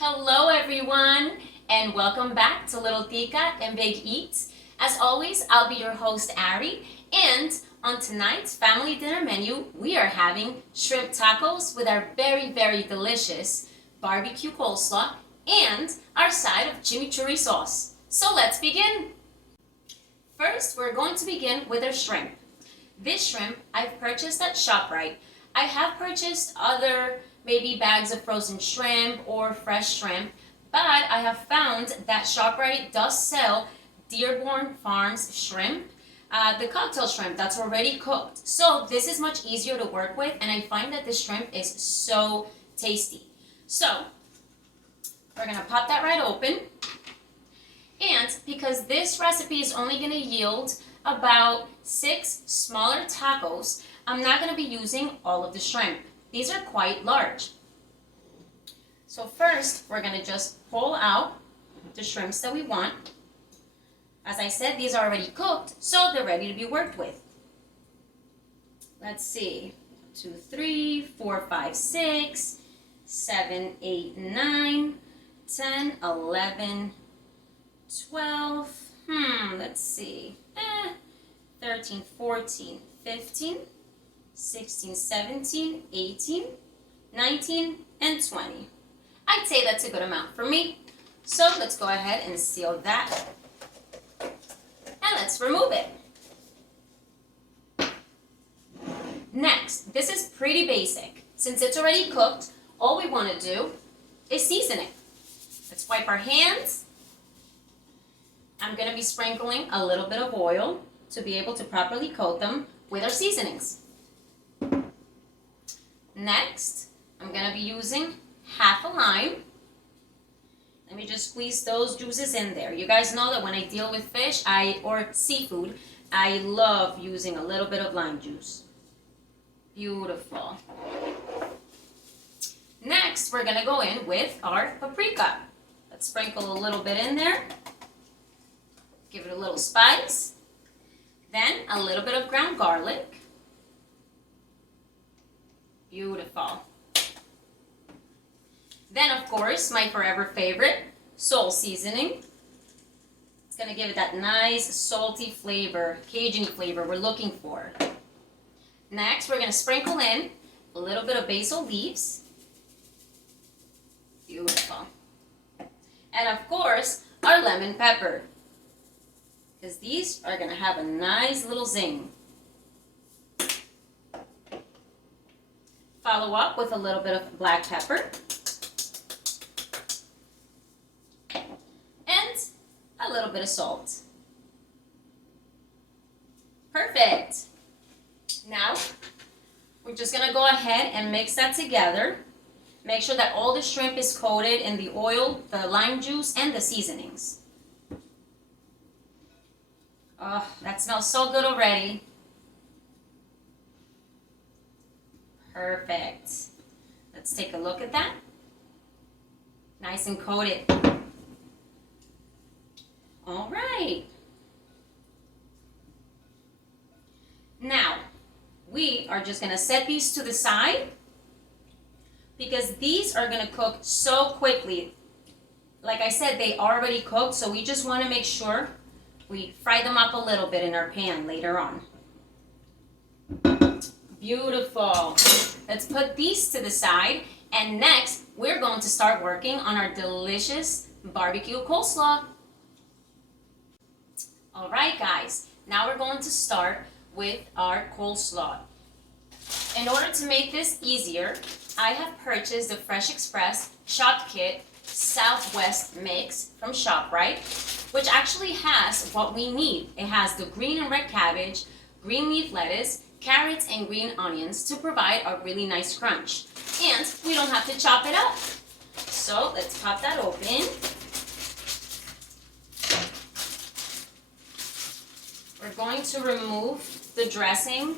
Hello everyone, and welcome back to Little Tica and Big Eats. As always, I'll be your host, Ari, and on tonight's family dinner menu, we are having shrimp tacos with our very delicious barbecue coleslaw and our side of chimichurri sauce. So let's begin. First, we're going to begin with our shrimp. This shrimp I've purchased at ShopRite. I have purchased other maybe bags of frozen shrimp or fresh shrimp, but I have found that ShopRite does sell Dearborn Farms shrimp, the cocktail shrimp that's already cooked. So this is much easier to work with, and I find that this shrimp is so tasty. So we're gonna pop that right open, and because this recipe is only gonna yield about 6 smaller tacos, I'm not gonna be using all of the shrimp. These are quite large. So first, we're gonna just pull out the shrimps that we want. As I said, these are already cooked, so they're ready to be worked with. Let's see, 2, 3, 4, 5, 6, 7, 8, 9, 10, 11, 12, let's see, 13, 14, 15, 16, 17, 18, 19, and 20. I'd say that's a good amount for me. So let's go ahead and seal that. And let's remove it. Next, this is pretty basic. Since it's already cooked, all we want to do is season it. Let's wipe our hands. I'm going to be sprinkling a little bit of oil to be able to properly coat them with our seasonings. Next, I'm going to be using half a lime. Let me just squeeze those juices in there. You guys know that when I deal with fish or seafood, I love using a little bit of lime juice. Beautiful. Next, we're going to go in with our paprika. Let's sprinkle a little bit in there. Give it a little spice. Then a little bit of ground garlic. Beautiful. Then, of course, my forever favorite, salt seasoning. It's going to give it that nice salty flavor, Cajun flavor we're looking for. Next, we're going to sprinkle in a little bit of basil leaves. Beautiful. And, of course, our lemon pepper, because these are going to have a nice little zing. Follow up with a little bit of black pepper. And a little bit of salt. Perfect. Now, we're just going to go ahead and mix that together. Make sure that all the shrimp is coated in the oil, the lime juice, and the seasonings. Oh, that smells so good already. Perfect. Let's take a look at that. Nice and coated. All right. Now, we are just going to set these to the side because these are going to cook so quickly. Like I said, they already cooked, so we just want to make sure we fry them up a little bit in our pan later on. Beautiful. Let's put these to the side, and next we're going to start working on our delicious barbecue coleslaw. All right, guys, now we're going to start with our coleslaw. In order to make this easier, I have purchased the Fresh Express Shop Kit Southwest Mix from ShopRite, which actually has what we need. It has the green and red cabbage, green leaf lettuce, carrots, and green onions to provide a really nice crunch. And we don't have to chop it up. So let's pop that open. We're going to remove the dressing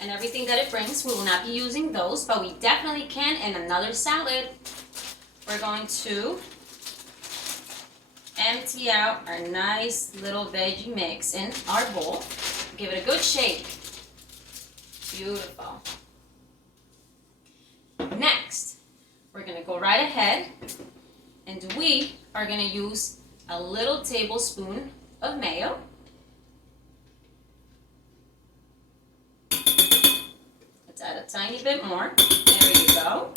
and everything that it brings. We will not be using those, but we definitely can in another salad. We're going to empty out our nice little veggie mix in our bowl. Give it a good shake. Beautiful. Next, we're going to go right ahead And we are going to use a little tablespoon of mayo. Let's add a tiny bit more. There you go.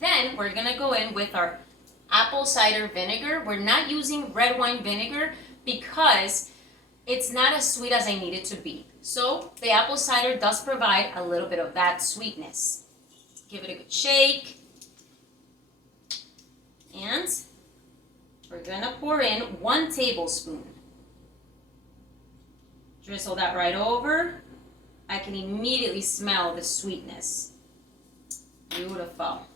Then we're going to go in with our apple cider vinegar. We're not using red wine vinegar because it's not as sweet as I need it to be. So the apple cider does provide a little bit of that sweetness. Give it a good shake. And we're going to pour in 1 tablespoon. Drizzle that right over. I can immediately smell the sweetness. Beautiful.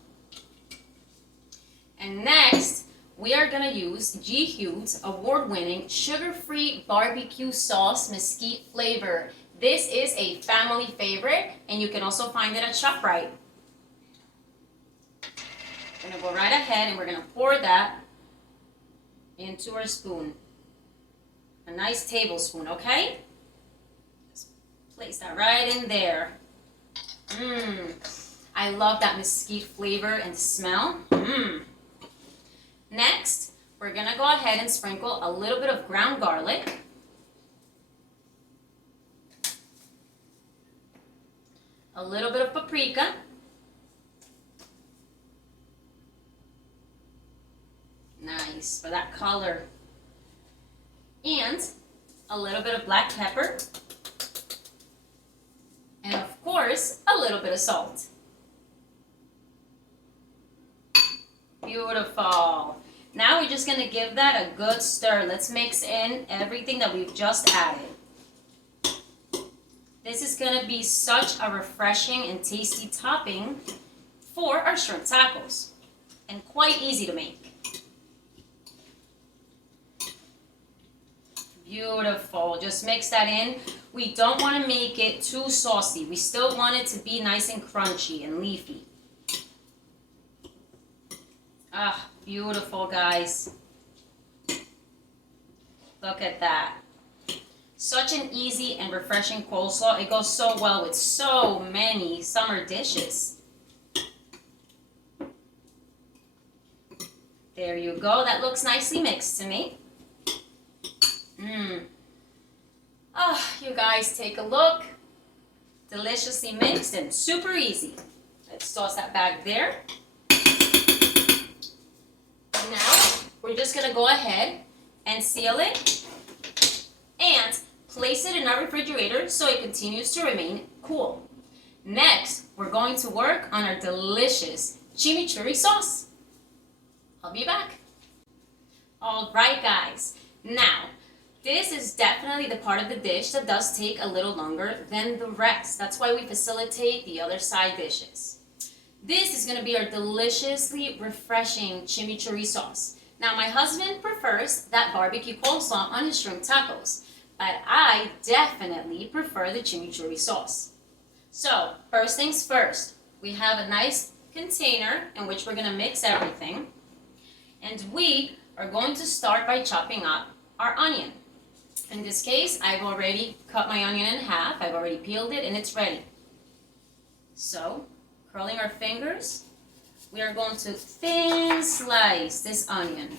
And next, we are going to use GQ's award-winning sugar-free barbecue sauce mesquite flavor. This is a family favorite, and you can also find it at ShopRite. We're going to go right ahead and we're going to pour that into our spoon. A nice tablespoon, okay? Just place that right in there. I love that mesquite flavor and smell. Next, we're going to go ahead and sprinkle a little bit of ground garlic. A little bit of paprika. Nice for that color. And a little bit of black pepper. And of course, a little bit of salt. Beautiful. Now we're just going to give that a good stir. Let's mix in everything that we've just added. This is going to be such a refreshing and tasty topping for our shrimp tacos. And quite easy to make. Beautiful. Just mix that in. We don't want to make it too saucy. We still want it to be nice and crunchy and leafy. Ah, beautiful, guys. Look at that. Such an easy and refreshing coleslaw. It goes so well with so many summer dishes. There you go. That looks nicely mixed to me. Oh, you guys take a look. Deliciously mixed and super easy. Let's toss that back there. Now, we're just going to go ahead and seal it and place it in our refrigerator so it continues to remain cool. Next, we're going to work on our delicious chimichurri sauce. I'll be back. All right, guys. Now, this is definitely the part of the dish that does take a little longer than the rest. That's why we facilitate the other side dishes. This is going to be our deliciously refreshing chimichurri sauce. Now, my husband prefers that barbecue coleslaw on his shrimp tacos, but I definitely prefer the chimichurri sauce. So, first things first, we have a nice container in which we're going to mix everything. And we are going to start by chopping up our onion. In this case, I've already cut my onion in half. I've already peeled it and it's ready. So, curling our fingers, we are going to thin slice this onion.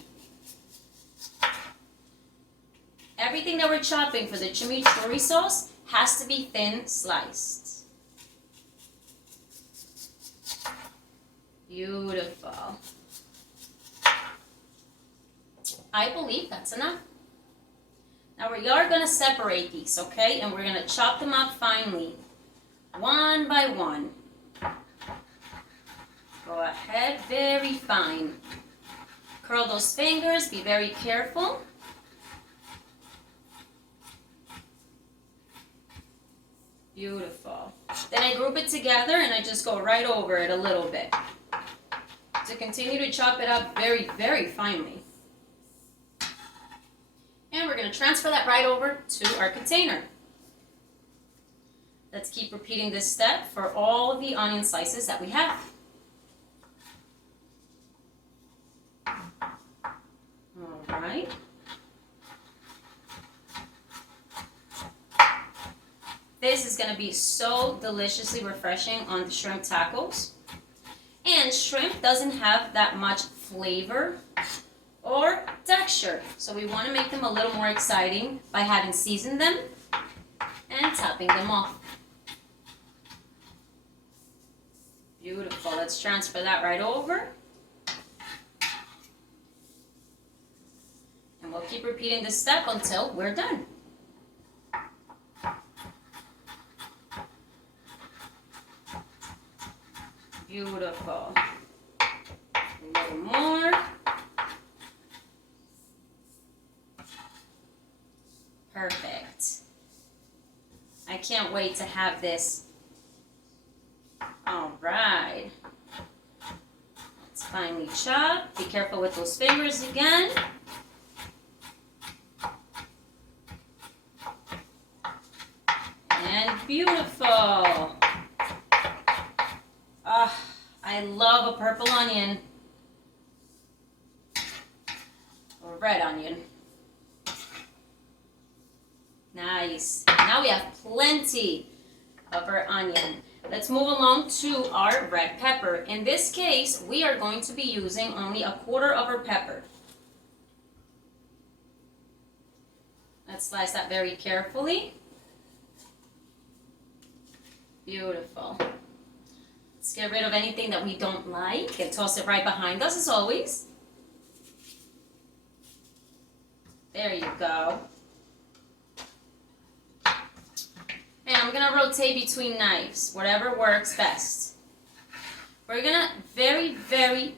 Everything that we're chopping for the chimichurri sauce has to be thin sliced. Beautiful. I believe that's enough. Now we are going to separate these, okay? And we're going to chop them up finely, one by one. Go ahead, very fine. Curl those fingers, be very careful. Beautiful. Then I group it together and I just go right over it a little bit to continue to chop it up very, very finely. And we're going to transfer that right over to our container. Let's keep repeating this step for all the onion slices that we have. All right. This is gonna be so deliciously refreshing on the shrimp tacos. And shrimp doesn't have that much flavor or texture. So we wanna make them a little more exciting by having seasoned them and topping them off. Beautiful, let's transfer that right over. And we'll keep repeating this step until we're done. Beautiful. A little more. Perfect. I can't wait to have this. All right. Let's finely chop. Be careful with those fingers again. And beautiful. I love a purple onion or red onion. Nice. Now we have plenty of our onion. Let's move along to our red pepper. In this case, we are going to be using only 1/4 of our pepper. Let's slice that very carefully. Beautiful. Let's get rid of anything that we don't like and toss it right behind us as always. There you go. And I'm gonna rotate between knives, whatever works best. We're gonna very, very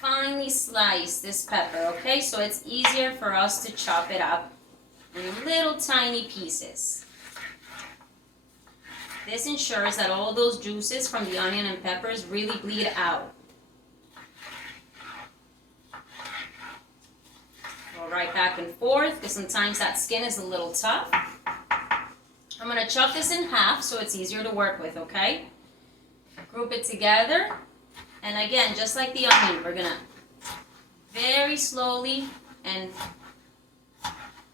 finely slice this pepper, okay? So it's easier for us to chop it up in little tiny pieces. This ensures that all those juices from the onion and peppers really bleed out. Go right back and forth because sometimes that skin is a little tough. I'm going to chop this in half so it's easier to work with, okay? Group it together. And again, just like the onion, we're going to very slowly and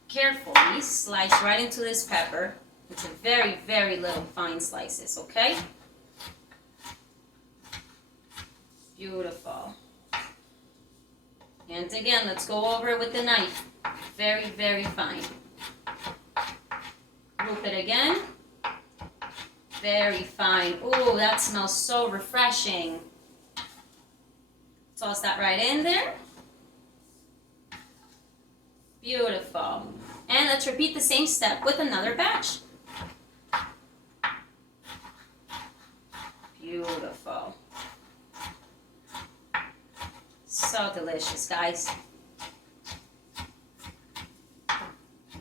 carefully slice right into this pepper. It's a very, very little fine slices, okay? Beautiful. And again, let's go over it with the knife. Very, very fine. Group it again. Very fine. Ooh, that smells so refreshing. Toss that right in there. Beautiful. And let's repeat the same step with another batch. Beautiful. So delicious, guys.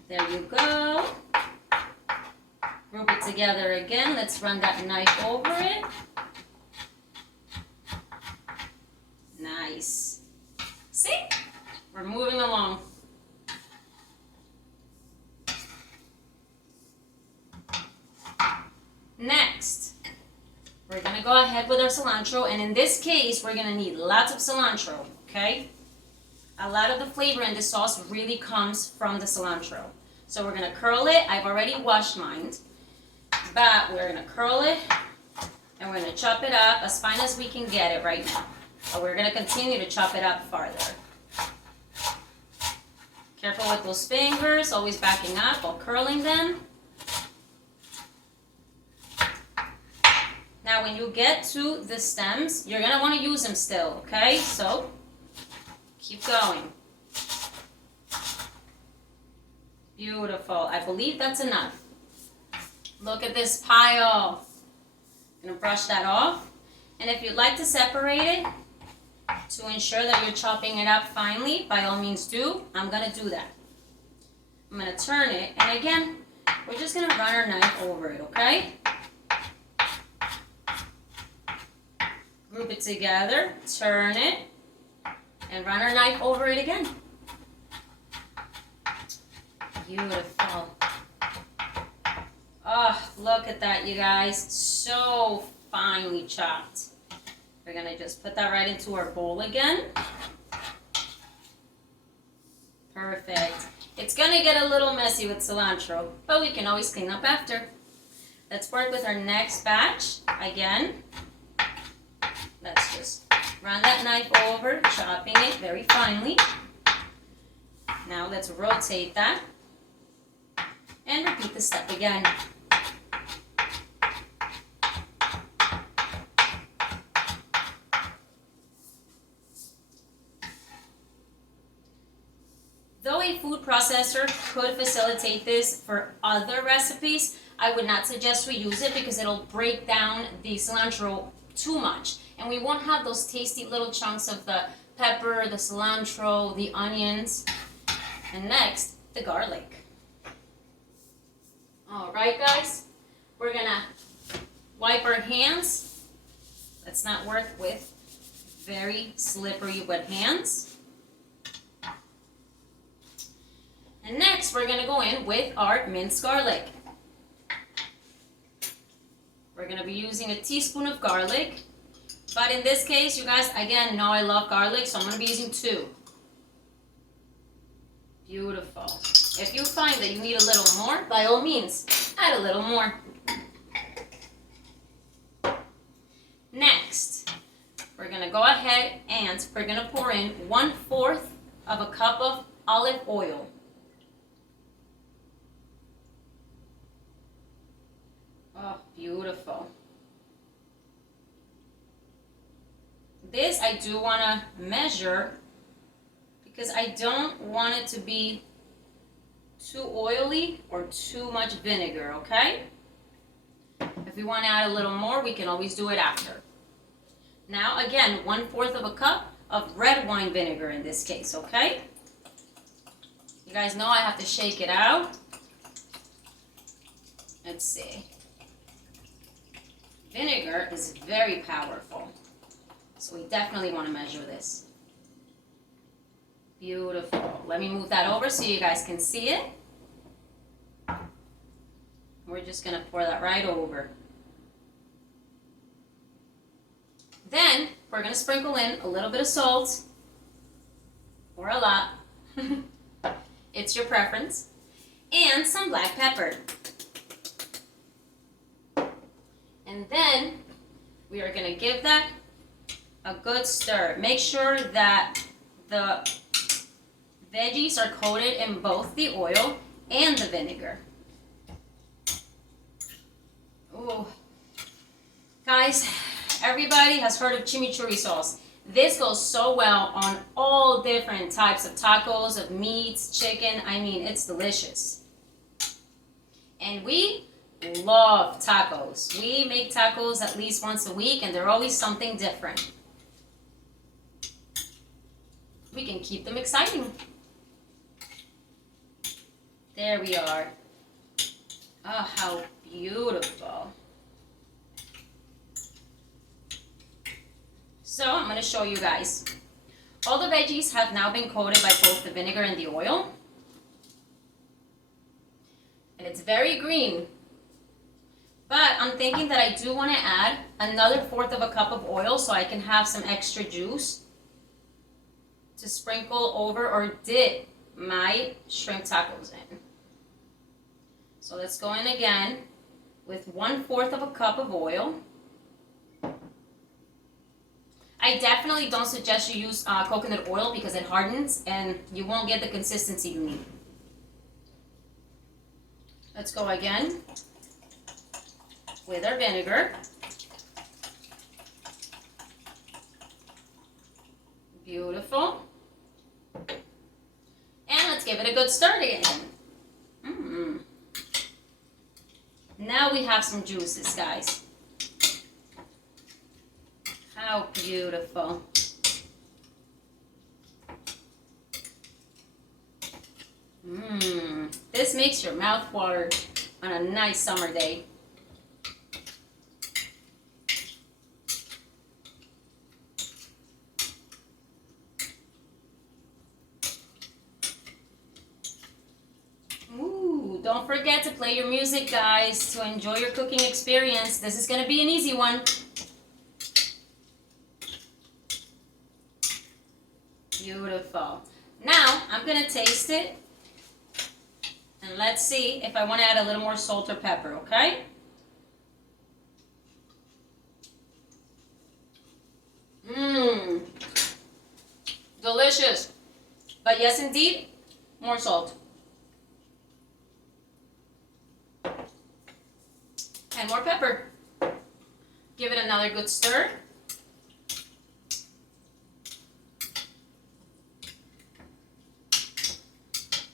There you go. Group it together again. Let's run that knife over it. Nice. See? We're moving along. Next, we're going to go ahead with our cilantro, and in this case, we're going to need lots of cilantro, okay? A lot of the flavor in this sauce really comes from the cilantro. So we're going to curl it. I've already washed mine, but we're going to curl it, and we're going to chop it up as fine as we can get it right now. But we're going to continue to chop it up farther. Careful with those fingers, always backing up while curling them. Now when you get to the stems, you're going to want to use them still, okay? So keep going. Beautiful. I believe that's enough. Look at this pile. I'm going to brush that off. And if you'd like to separate it to ensure that you're chopping it up finely, by all means do. I'm going to do that. I'm going to turn it. And again, we're just going to run our knife over it, okay? Group it together, turn it, and run our knife over it again. Beautiful. Oh, look at that, you guys. So finely chopped. We're going to just put that right into our bowl again. Perfect. It's gonna get a little messy with cilantro, but we can always clean up after. Let's work with our next batch. Again, let's just run that knife over, chopping it very finely. Now let's rotate that and repeat the step again. Though a food processor could facilitate this for other recipes, I would not suggest we use it because it'll break down the cilantro too much. And we won't have those tasty little chunks of the pepper, the cilantro, the onions. And next, the garlic. All right, guys, we're gonna wipe our hands. Let's not work with very slippery wet hands. And next, we're gonna go in with our minced garlic. We're gonna be using a teaspoon of garlic, but in this case, you guys, again, know I love garlic, so I'm gonna be using 2. Beautiful. If you find that you need a little more, by all means, add a little more. Next, we're gonna go ahead and we're gonna pour in 1/4 of a cup of olive oil. Oh, beautiful. This I do want to measure because I don't want it to be too oily or too much vinegar, okay? If we want to add a little more, we can always do it after. Now, again, 1/4 of a cup of red wine vinegar in this case, okay? You guys know I have to shake it out. Let's see. Vinegar is very powerful, so we definitely want to measure this. Beautiful. Let me move that over so you guys can see it. We're just going to pour that right over. Then we're going to sprinkle in a little bit of salt, or a lot. It's your preference. And some black pepper. And then we are going to give that a good stir. Make sure that the veggies are coated in both the oil and the vinegar. Oh, guys, everybody has heard of chimichurri sauce. This goes so well on all different types of tacos, of meats, chicken. I mean, it's delicious. And we love tacos. We make tacos at least once a week, and they're always something different. We can keep them exciting. There we are. Oh, how beautiful. So I'm going to show you guys. All the veggies have now been coated by both the vinegar and the oil. And it's very green. But I'm thinking that I do want to add another 1/4 of a cup of oil so I can have some extra juice to sprinkle over or dip my shrimp tacos in. So let's go in again with 1/4 of a cup of oil. I definitely don't suggest you use coconut oil because it hardens and you won't get the consistency you need. Let's go again with our vinegar. Beautiful. And let's give it a good stir again. Now we have some juices, guys. How beautiful. This makes your mouth water on a nice summer day. Don't forget to play your music, guys, to enjoy your cooking experience. This is going to be an easy one. Beautiful. Now, I'm going to taste it. And let's see if I want to add a little more salt or pepper, okay? Mmm. Delicious. But yes, indeed, more salt. And more pepper. Give it another good stir.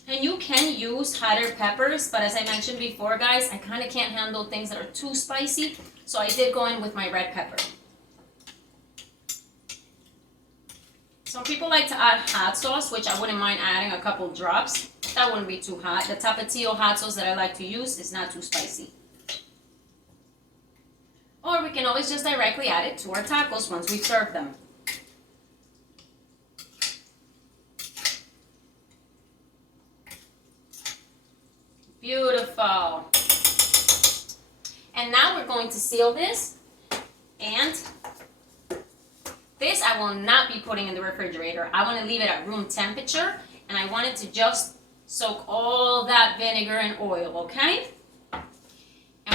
And you can use hotter peppers, but as I mentioned before, guys, I kind of can't handle things that are too spicy, so I did go in with my red pepper. Some people like to add hot sauce, which I wouldn't mind adding a couple drops. That wouldn't be too hot. The Tapatio hot sauce that I like to use is not too spicy. Or we can always just directly add it to our tacos once we serve them. Beautiful. And now we're going to seal this, and this I will not be putting in the refrigerator. I want to leave it at room temperature, and I want it to just soak all that vinegar and oil, okay? And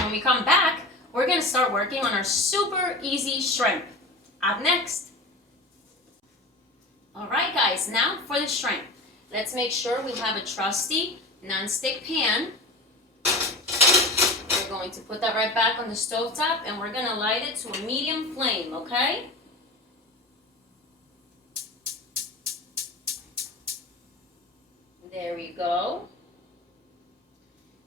when we come back, we're going to start working on our super easy shrimp. Up next. All right, guys, now for the shrimp. Let's make sure we have a trusty non-stick pan. We're going to put that right back on the stovetop, and we're going to light it to a medium flame, okay? There we go.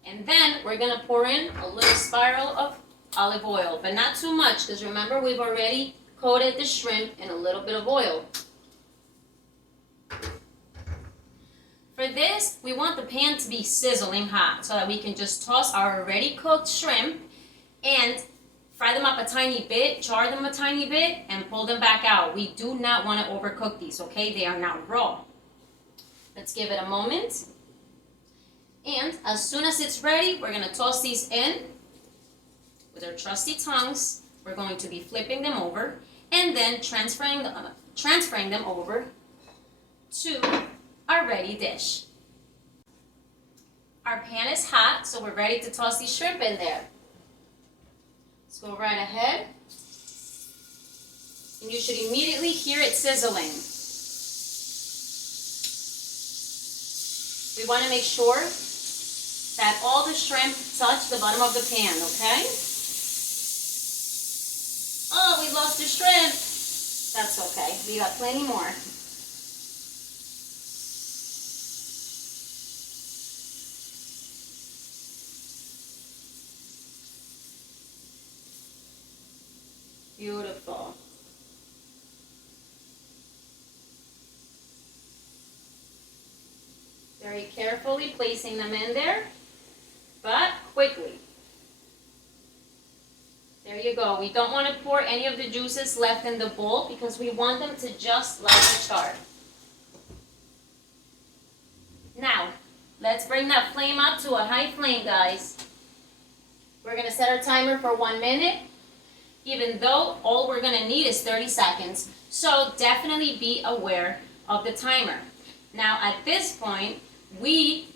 And then we're going to pour in a little spiral of olive oil, but not too much, because remember, we've already coated the shrimp in a little bit of oil. For this, we want the pan to be sizzling hot so that we can just toss our already cooked shrimp and fry them up a tiny bit, char them a tiny bit, and pull them back out. We do not want to overcook these, okay? They are not raw. Let's give it a moment. And as soon as it's ready, we're going to toss these in with our trusty tongs. We're going to be flipping them over and then transferring them over to our ready dish. Our pan is hot, so we're ready to toss these shrimp in there. Let's go right ahead. And you should immediately hear it sizzling. We want to make sure that all the shrimp touch the bottom of the pan, okay? Oh, we lost the shrimp. That's okay. We got plenty more. Beautiful. Very carefully placing them in there, but quickly. There you go. We don't want to pour any of the juices left in the bowl because we want them to just like the char. Now, let's bring that flame up to a high flame, guys. We're going to set our timer for 1 minute, even though all we're going to need is 30 seconds. So definitely be aware of the timer. Now, at this point,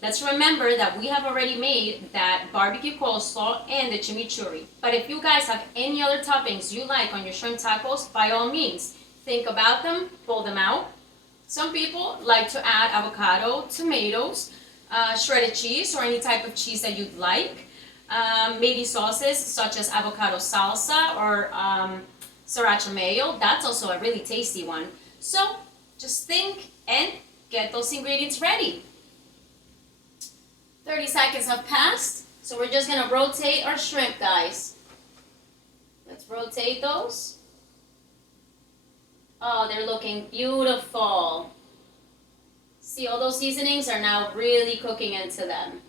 let's remember that we have already made that barbecue coleslaw and the chimichurri. But if you guys have any other toppings you like on your shrimp tacos, by all means, think about them, pull them out. Some people like to add avocado, tomatoes, shredded cheese, or any type of cheese that you'd like. Maybe sauces such as avocado salsa or sriracha mayo. That's also a really tasty one. So just think and get those ingredients ready. 30 seconds have passed, so we're just going to rotate our shrimp, guys. Let's rotate those. Oh, they're looking beautiful. See, all those seasonings are now really cooking into them.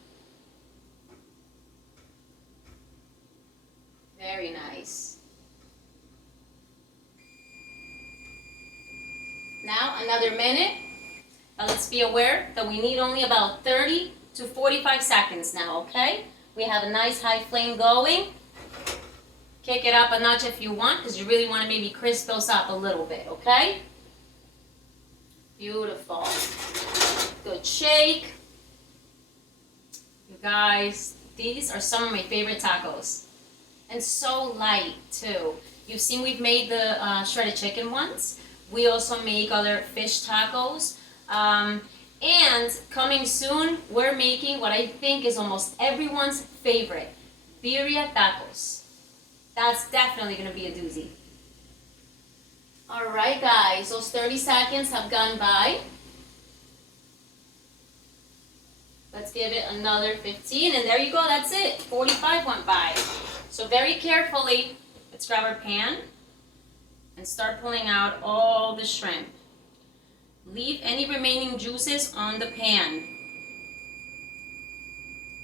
Very nice. Now, another minute. Now, let's be aware that we need only about 30 to 45 seconds now, okay? We have a nice high flame going. Kick it up a notch if you want, because you really want to maybe crisp those up a little bit, okay? Beautiful. Good shake. You guys, these are some of my favorite tacos. And so light too. You've seen we've made the shredded chicken ones. We also make other fish tacos. And coming soon, we're making what I think is almost everyone's favorite, birria tacos. That's definitely gonna be a doozy. All right, guys, those 30 seconds have gone by. Let's give it another 15, and there you go, that's it. 45 went by. So very carefully, let's grab our pan and start pulling out all the shrimp. Leave any remaining juices on the pan.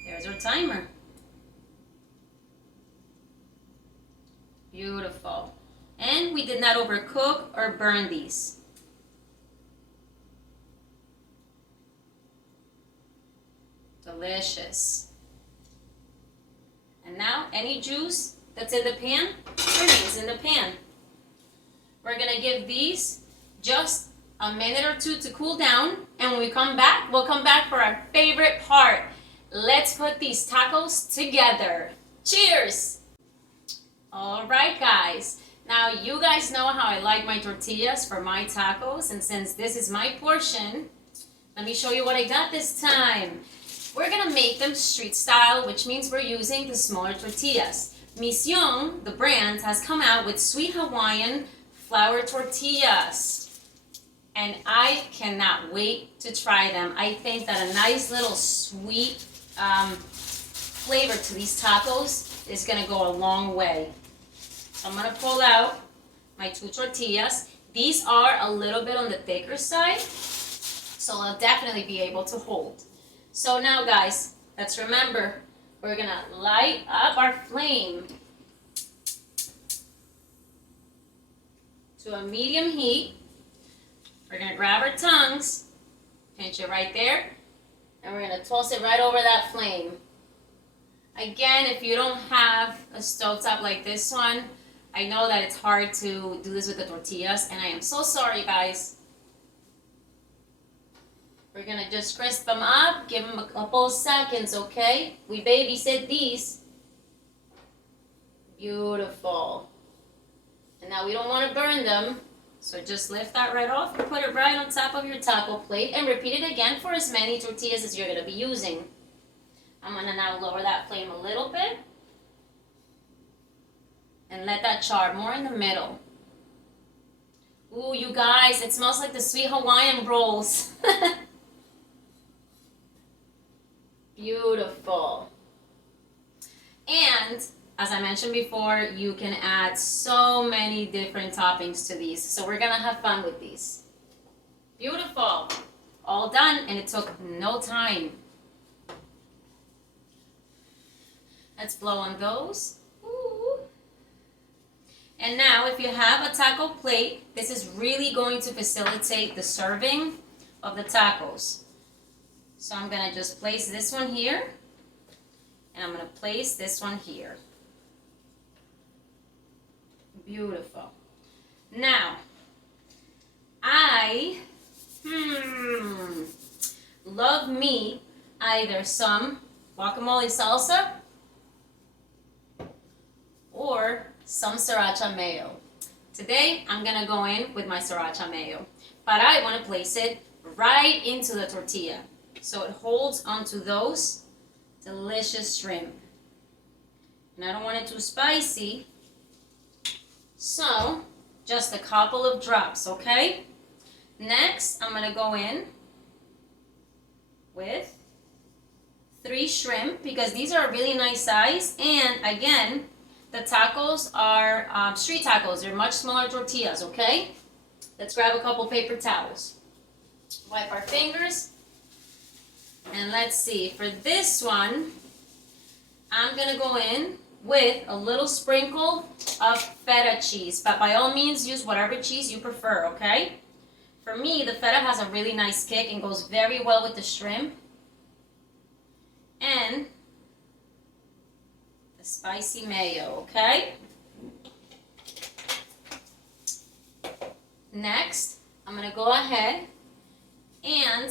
There's our timer. Beautiful. And we did not overcook or burn these. Delicious. And now any juice that's in the pan remains in the pan. We're gonna give these just a minute or two to cool down, and when we come back, we'll come back for our favorite part. Let's put these tacos together. Cheers! All right, guys. Now, you guys know how I like my tortillas for my tacos, and since this is my portion, let me show you what I got this time. We're gonna make them street style, which means we're using the smaller tortillas. Mission, the brand, has come out with sweet Hawaiian flour tortillas. And I cannot wait to try them. I think that a nice little sweet flavor to these tacos is gonna go a long way. So I'm gonna pull out my 2 tortillas. These are a little bit on the thicker side, so they'll definitely be able to hold. So now, guys, let's remember, we're gonna light up our flame to a medium heat. We're gonna grab our tongues, pinch it right there, and we're gonna toss it right over that flame. Again, if you don't have a stovetop like this one, I know that it's hard to do this with the tortillas, and I am so sorry, guys. We're gonna just crisp them up, give them a couple seconds, okay? We babysit these. Beautiful. And now we don't wanna burn them, so just lift that right off and put it right on top of your taco plate, and repeat it again for as many tortillas as you're gonna be using. I'm gonna now lower that flame a little bit and let that char more in the middle. Ooh, you guys, it smells like the sweet Hawaiian rolls. Beautiful. And as I mentioned before, you can add so many different toppings to these. So we're gonna have fun with these. Beautiful. All done, and it took no time. Let's blow on those. Ooh. And now, if you have a taco plate, this is really going to facilitate the serving of the tacos. So I'm gonna just place this one here, and I'm gonna place this one here. Beautiful. Now, I love me either some guacamole salsa or some sriracha mayo. Today, I'm gonna go in with my sriracha mayo, but I wanna place it right into the tortilla so it holds onto those delicious shrimp. And I don't want it too spicy, so just a couple of drops, okay? Next, I'm gonna go in with 3 shrimp because these are a really nice size, and again, the tacos are street tacos. They're much smaller tortillas, okay? Let's grab a couple paper towels. Wipe our fingers. And let's see, for this one, I'm gonna go in with a little sprinkle of feta cheese, but by all means, use whatever cheese you prefer, okay? For me, the feta has a really nice kick and goes very well with the shrimp. And the spicy mayo, okay? Next, I'm gonna go ahead and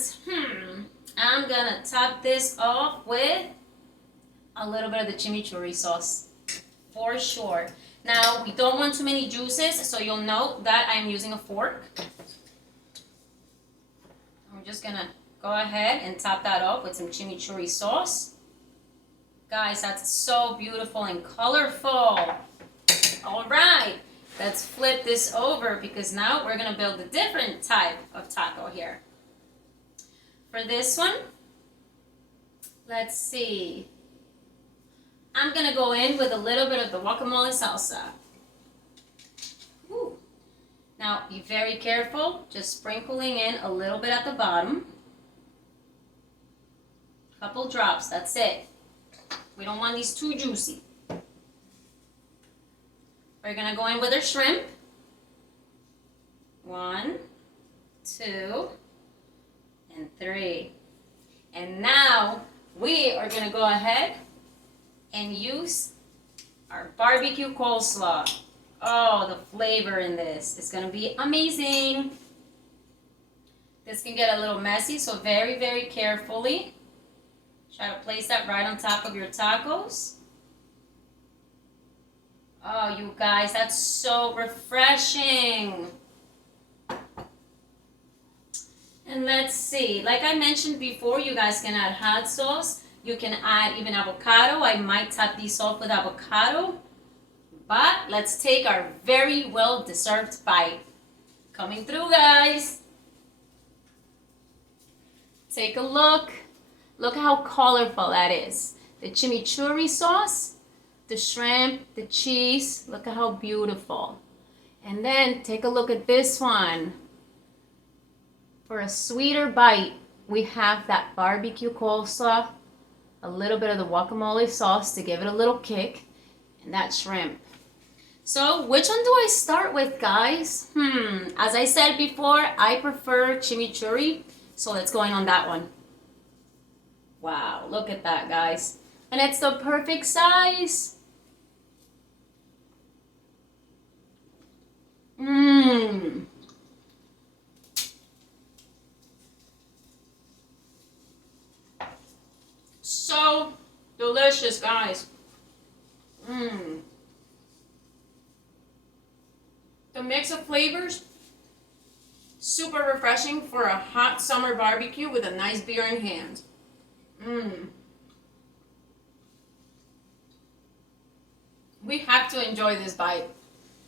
I'm gonna top this off with a little bit of the chimichurri sauce, for sure. Now, we don't want too many juices, so you'll note that I'm using a fork. I'm just gonna go ahead and top that off with some chimichurri sauce. Guys, that's so beautiful and colorful. All right, let's flip this over because now we're gonna build a different type of taco here. For this one, let's see. I'm gonna go in with a little bit of the guacamole salsa. Ooh. Now, be very careful, just sprinkling in a little bit at the bottom. Couple drops, that's it. We don't want these too juicy. We're gonna go in with our shrimp. 1, 2, and 3. And now we are gonna go ahead and use our barbecue coleslaw. Oh, the flavor in this is gonna be amazing. This can get a little messy, so very, very carefully. Try to place that right on top of your tacos. Oh, you guys, that's so refreshing. And let's see, like I mentioned before, you guys can add hot sauce. You can add even avocado. I might top these off with avocado. But let's take our very well-deserved bite. Coming through, guys. Take a look. Look how colorful that is. The chimichurri sauce, the shrimp, the cheese. Look at how beautiful. And then take a look at this one. For a sweeter bite, we have that barbecue coleslaw, a little bit of the guacamole sauce to give it a little kick, and that shrimp. So which one do I start with, guys? As I said before, I prefer chimichurri, so let's go in on that one. Wow, look at that, guys. And it's the perfect size. So delicious, guys. The mix of flavors, super refreshing for a hot summer barbecue with a nice beer in hand. We have to enjoy this bite.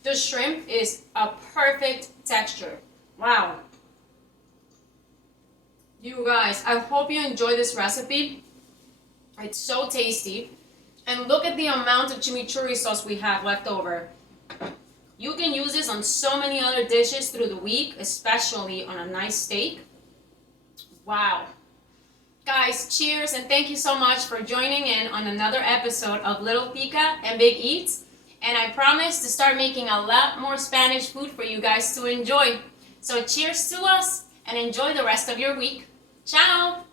The shrimp is a perfect texture. Wow. You guys, I hope you enjoy this recipe. It's so tasty. And look at the amount of chimichurri sauce we have left over. You can use this on so many other dishes through the week, especially on a nice steak. Wow. Guys, cheers and thank you so much for joining in on another episode of Little Tica and Big Eats. And I promise to start making a lot more Spanish food for you guys to enjoy. So cheers to us and enjoy the rest of your week. Ciao!